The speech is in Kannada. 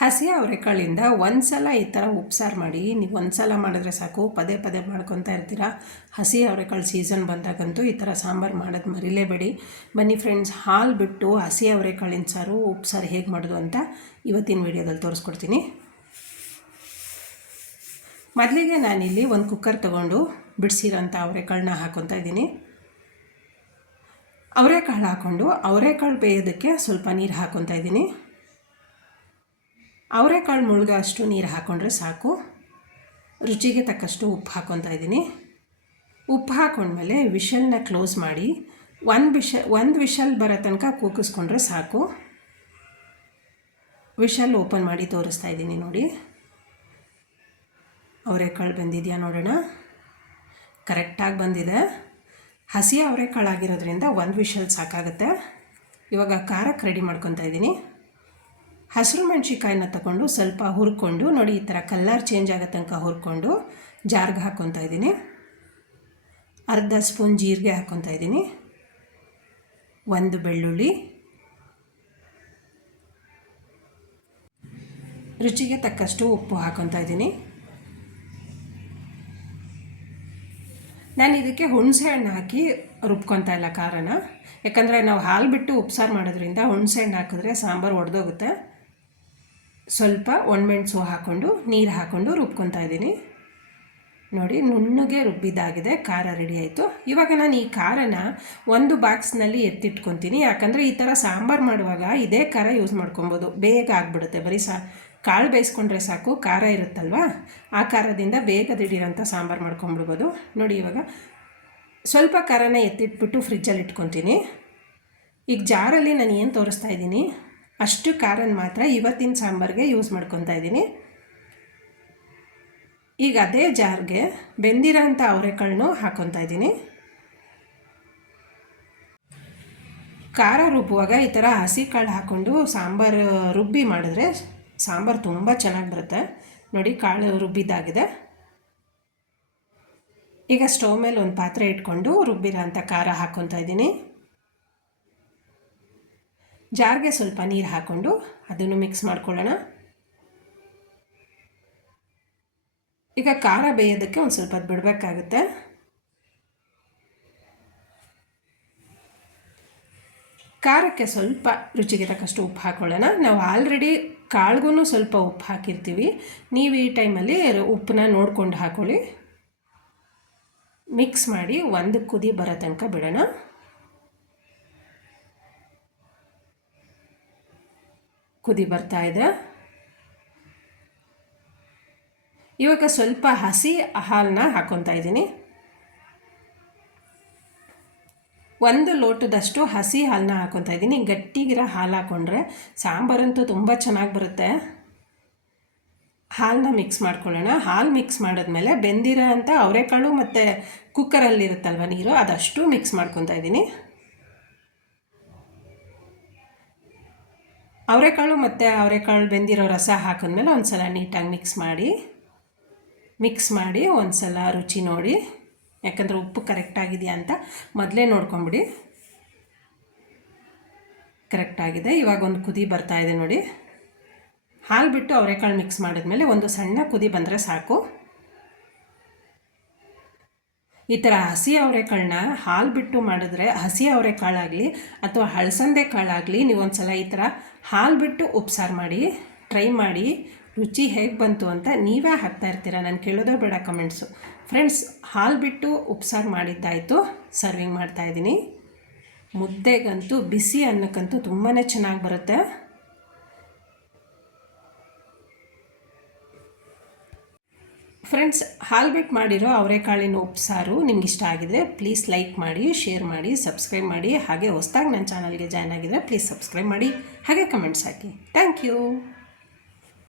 ಹಸಿ ಅವರೆಕಾಳಿಂದ ಒಂದು ಸಲ ಈ ಥರ ಉಪ್ಸಾರು ಮಾಡಿ. ನೀವು ಒಂದು ಸಲ ಮಾಡಿದ್ರೆ ಸಾಕು, ಪದೇ ಪದೇ ಮಾಡ್ಕೊತಾ ಇರ್ತೀರ. ಹಸಿ ಅವರೆಕಾಳು ಸೀಸನ್ ಬಂದಾಗಂತೂ ಈ ಥರ ಸಾಂಬಾರು ಮಾಡೋದು ಮರಿಲೇಬೇಡಿ. ಬನ್ನಿ ಫ್ರೆಂಡ್ಸ್, ಹಾಲು ಬಿಟ್ಟು ಹಸಿ ಅವರೆಕಾಳಿನ ಸಾರು ಉಪ್ಸಾರು ಹೇಗೆ ಮಾಡೋದು ಅಂತ ಇವತ್ತಿನ ವಿಡಿಯೋದಲ್ಲಿ ತೋರಿಸ್ಕೊಡ್ತೀನಿ. ಮೊದಲಿಗೆ ನಾನಿಲ್ಲಿ ಒಂದು ಕುಕ್ಕರ್ ತೊಗೊಂಡು ಬಿಡಿಸಿರೋಂಥ ಅವರೆಕಾಳನ್ನ ಹಾಕ್ಕೊತಾ ಇದ್ದೀನಿ. ಅವರೆಕಾಳು ಹಾಕ್ಕೊಂಡು ಅವರೆಕಾಳು ಬೇಯೋದಕ್ಕೆ ಸ್ವಲ್ಪ ನೀರು ಹಾಕ್ಕೊತಾ ಇದ್ದೀನಿ. ಅವರೆಕಾಳು ಮುಳುಗೋ ಅಷ್ಟು ನೀರು ಹಾಕ್ಕೊಂಡ್ರೆ ಸಾಕು. ರುಚಿಗೆ ತಕ್ಕಷ್ಟು ಉಪ್ಪು ಹಾಕ್ಕೊತಾ ಇದ್ದೀನಿ. ಉಪ್ಪು ಹಾಕ್ಕೊಂಡ್ಮೇಲೆ ವಿಷಲ್ನ ಕ್ಲೋಸ್ ಮಾಡಿ ಒಂದು ವಿಷಲ್ ಬರೋ ತನಕ ಕೂಗಿಸ್ಕೊಂಡ್ರೆ ಸಾಕು. ವಿಷಲ್ ಓಪನ್ ಮಾಡಿ ತೋರಿಸ್ತಾ ಇದ್ದೀನಿ ನೋಡಿ. ಅವರೆಕಾಳು ಬಂದಿದೆಯಾ ನೋಡೋಣ. ಕರೆಕ್ಟಾಗಿ ಬಂದಿದೆ. ಹಸಿ ಅವರೆಕಾಳಾಗಿರೋದ್ರಿಂದ ಒಂದು ವಿಷಲ್ ಸಾಕಾಗುತ್ತೆ. ಇವಾಗ ಖಾರಕ್ಕೆ ರೆಡಿ ಮಾಡ್ಕೊತಾ ಇದ್ದೀನಿ. ಹಸಿರು ಮೆಣಸಿಕಾಯಿನ ತಗೊಂಡು ಸ್ವಲ್ಪ ಹುರ್ಕೊಂಡು ನೋಡಿ, ಈ ಥರ ಕಲರ್ ಚೇಂಜ್ ಆಗೋ ತನಕ ಹುರ್ಕೊಂಡು ಜಾರ್ಗೆ ಹಾಕ್ಕೊತಾ ಇದ್ದೀನಿ. ಅರ್ಧ ಸ್ಪೂನ್ ಜೀರಿಗೆ ಹಾಕ್ಕೊತಾ ಇದ್ದೀನಿ. ಒಂದು ಬೆಳ್ಳುಳ್ಳಿ, ರುಚಿಗೆ ತಕ್ಕಷ್ಟು ಉಪ್ಪು ಹಾಕ್ಕೊತಾ ಇದ್ದೀನಿ. ನಾನು ಇದಕ್ಕೆ ಹುಣಸೆ ಹಣ್ಣು ಹಾಕಿ ರುಬ್ಕೊತಾ ಇಲ್ಲ ಖಾರನ, ಯಾಕಂದರೆ ನಾವು ಹಾಲು ಬಿಟ್ಟು ಉಪ್ಸಾರು ಮಾಡೋದ್ರಿಂದ ಹುಣಸೆ ಹಣ್ಣು ಹಾಕಿದ್ರೆ ಸಾಂಬಾರು ಒಡೆದೋಗುತ್ತೆ. ಸ್ವಲ್ಪ ಒಣಮೆಣಸು ಹಾಕ್ಕೊಂಡು ನೀರು ಹಾಕ್ಕೊಂಡು ರುಬ್ಕೊತಾ ಇದ್ದೀನಿ. ನೋಡಿ, ನುಣ್ಣಗೆ ರುಬ್ಬಿದ್ದಾಗಿದೆ. ಖಾರ ರೆಡಿ ಆಯಿತು. ಇವಾಗ ನಾನು ಈ ಖಾರನ ಒಂದು ಬಾಕ್ಸ್ನಲ್ಲಿ ಎತ್ತಿಟ್ಕೊತೀನಿ, ಯಾಕಂದರೆ ಈ ಥರ ಸಾಂಬಾರು ಮಾಡುವಾಗ ಇದೇ ಖಾರ ಯೂಸ್ ಮಾಡ್ಕೊಬೋದು. ಬೇಗ ಆಗಿಬಿಡುತ್ತೆ. ಬರೀ ಕಾಳು ಬೇಯಿಸ್ಕೊಂಡ್ರೆ ಸಾಕು, ಖಾರ ಇರುತ್ತಲ್ವ, ಆ ಖಾರದಿಂದ ಬೇಗ ದಿಢೀರಂತ ಸಾಂಬಾರು ಮಾಡ್ಕೊಂಬಿಡ್ಬೋದು. ನೋಡಿ, ಇವಾಗ ಸ್ವಲ್ಪ ಖಾರನ ಎತ್ತಿಟ್ಬಿಟ್ಟು ಫ್ರಿಜ್ಜಲ್ಲಿ ಇಟ್ಕೊತೀನಿ. ಈಗ ಜಾರಲ್ಲಿ ನಾನು ಏನು ತೋರಿಸ್ತಾ ಇದ್ದೀನಿ ಅಷ್ಟು ಖಾರನ ಮಾತ್ರ ಇವತ್ತಿನ ಸಾಂಬಾರಿಗೆ ಯೂಸ್ ಮಾಡ್ಕೊತಾ ಇದ್ದೀನಿ. ಈಗ ಅದೇ ಜಾರ್ಗೆ ಬೆಂದಿರೋ ಅಂಥ ಅವರೆಕಾಳನ್ನು ಹಾಕ್ಕೊತಾ ಇದ್ದೀನಿ. ಖಾರ ರುಬ್ಬುವಾಗ ಈ ಥರ ಹಸಿ ಕಾಳು ಹಾಕ್ಕೊಂಡು ಸಾಂಬಾರು ರುಬ್ಬಿ ಮಾಡಿದ್ರೆ ಸಾಂಬಾರು ತುಂಬ ಚೆನ್ನಾಗಿ ಬರುತ್ತೆ. ನೋಡಿ, ಕಾಳು ರುಬ್ಬಿದ್ದಾಗಿದೆ. ಈಗ ಸ್ಟವ್ ಮೇಲೆ ಒಂದು ಪಾತ್ರೆ ಇಟ್ಕೊಂಡು ರುಬ್ಬಿರೋ ಅಂಥ ಖಾರ ಹಾಕ್ಕೊತಾ ಇದ್ದೀನಿ. ಜಾರ್ಗೆ ಸ್ವಲ್ಪ ನೀರು ಹಾಕ್ಕೊಂಡು ಅದನ್ನು ಮಿಕ್ಸ್ ಮಾಡ್ಕೊಳ್ಳೋಣ. ಈಗ ಖಾರ ಬೇಯೋದಕ್ಕೆ ಒಂದು ಸ್ವಲ್ಪ ಬಿಡಬೇಕಾಗುತ್ತೆ. ಖಾರಕ್ಕೆ ಸ್ವಲ್ಪ ರುಚಿಗೆ ತಕ್ಕಷ್ಟು ಉಪ್ಪು ಹಾಕ್ಕೊಳ್ಳೋಣ. ನಾವು ಆಲ್ರೆಡಿ ಕಾಳಿಗೂ ಸ್ವಲ್ಪ ಉಪ್ಪು ಹಾಕಿರ್ತೀವಿ. ನೀವು ಈ ಟೈಮಲ್ಲಿ ಉಪ್ಪನ್ನ ನೋಡ್ಕೊಂಡು ಹಾಕ್ಕೊಳ್ಳಿ. ಮಿಕ್ಸ್ ಮಾಡಿ ಒಂದು ಕುದಿ ಬರೋ ತನಕ ಬಿಡೋಣ. ಕುದಿ ಬರ್ತಾ ಇದೆ. ಇವಾಗ ಸ್ವಲ್ಪ ಹಸಿ ಹಾಲನ್ನ ಹಾಕ್ಕೊತಾ ಇದ್ದೀನಿ. ಒಂದು ಲೋಟದಷ್ಟು ಹಸಿ ಹಾಲನ್ನ ಹಾಕ್ಕೊತಾ ಇದ್ದೀನಿ. ಗಟ್ಟಿಗಿರೋ ಹಾಲು ಹಾಕ್ಕೊಂಡ್ರೆ ಸಾಂಬಾರಂತೂ ತುಂಬ ಚೆನ್ನಾಗಿ ಬರುತ್ತೆ. ಹಾಲನ್ನ ಮಿಕ್ಸ್ ಮಾಡ್ಕೊಳ್ಳೋಣ. ಹಾಲು ಮಿಕ್ಸ್ ಮಾಡಿದ್ಮೇಲೆ ಬೆಂದಿರೋ ಅಂಥ ಅವರೆಕಾಳು ಮತ್ತು ಕುಕ್ಕರಲ್ಲಿರುತ್ತಲ್ವ ನೀರು, ಅದಷ್ಟು ಮಿಕ್ಸ್ ಮಾಡ್ಕೊತಾ ಇದ್ದೀನಿ. ಅವರೆಕಾಳು ಮತ್ತು ಅವರೆಕಾಳು ಬೆಂದಿರೋ ರಸ ಹಾಕಿದ್ಮೇಲೆ ಒಂದು ಸಲ ನೀಟಾಗಿ ಮಿಕ್ಸ್ ಮಾಡಿ ಒಂದು ಸಲ ರುಚಿ ನೋಡಿ, ಯಾಕಂದರೆ ಉಪ್ಪು ಕರೆಕ್ಟಾಗಿದೆಯಾ ಅಂತ ಮೊದಲೇ ನೋಡ್ಕೊಂಬಿಡಿ. ಕರೆಕ್ಟಾಗಿದೆ. ಇವಾಗ ಒಂದು ಕುದಿ ಬರ್ತಾಯಿದೆ ನೋಡಿ. ಹಾಲು ಬಿಟ್ಟು ಅವರೆಕಾಳು ಮಿಕ್ಸ್ ಮಾಡಿದ್ಮೇಲೆ ಒಂದು ಸಣ್ಣ ಕುದಿ ಬಂದರೆ ಸಾಕು. ಈ ಥರ ಹಸಿ ಅವರೆಕಾಳನ್ನ ಹಾಲು ಬಿಟ್ಟು ಮಾಡಿದ್ರೆ, ಹಸಿ ಅವರೆಕಾಳಾಗಲಿ ಅಥವಾ ಹಳಸಂದೆ ಕಾಳಾಗಲಿ, ನೀವು ಒಂದು ಸಲ ಈ ಥರ ಹಾಲು ಬಿಟ್ಟು ಉಪ್ಸಾರು ಮಾಡಿ ಟ್ರೈ ಮಾಡಿ. ರುಚಿ ಹೇಗೆ ಬಂತು ಅಂತ ನೀವೇ ಹಾಕ್ತಾ ಇರ್ತೀರ, ನಾನು ಕೇಳೋದೇ ಬೇಡ ಕಮೆಂಟ್ಸು. ಫ್ರೆಂಡ್ಸ್, ಹಾಲು ಬಿಟ್ಟು ಉಪ್ಸಾರು ಮಾಡಿದ್ದಾಯಿತು. ಸರ್ವಿಂಗ್ ಮಾಡ್ತಾಯಿದ್ದೀನಿ. ಮುದ್ದೆಗಂತೂ ಬಿಸಿ ಅನ್ನಕ್ಕಂತೂ ತುಂಬಾ ಚೆನ್ನಾಗಿ ಬರುತ್ತೆ. ಫ್ರೆಂಡ್ಸ್, ಹಾಲು ಬಿಟ್ಟು ಮಾಡಿರೋ ಅವರೆಕಾಳಿನ ಉಪ್ಸಾರು ನಿಮ್ಗೆ ಇಷ್ಟ ಆಗಿದರೆ ಪ್ಲೀಸ್ ಲೈಕ್ ಮಾಡಿ, ಶೇರ್ ಮಾಡಿ, ಸಬ್ಸ್ಕ್ರೈಬ್ ಮಾಡಿ. ಹಾಗೆ ಹೊಸದಾಗಿ ನನ್ನ ಚಾನಲ್ಗೆ ಜಾಯ್ನ್ ಆಗಿದರೆ ಪ್ಲೀಸ್ ಸಬ್ಸ್ಕ್ರೈಬ್ ಮಾಡಿ, ಹಾಗೆ ಕಮೆಂಟ್ಸ್ ಹಾಕಿ. Thank you.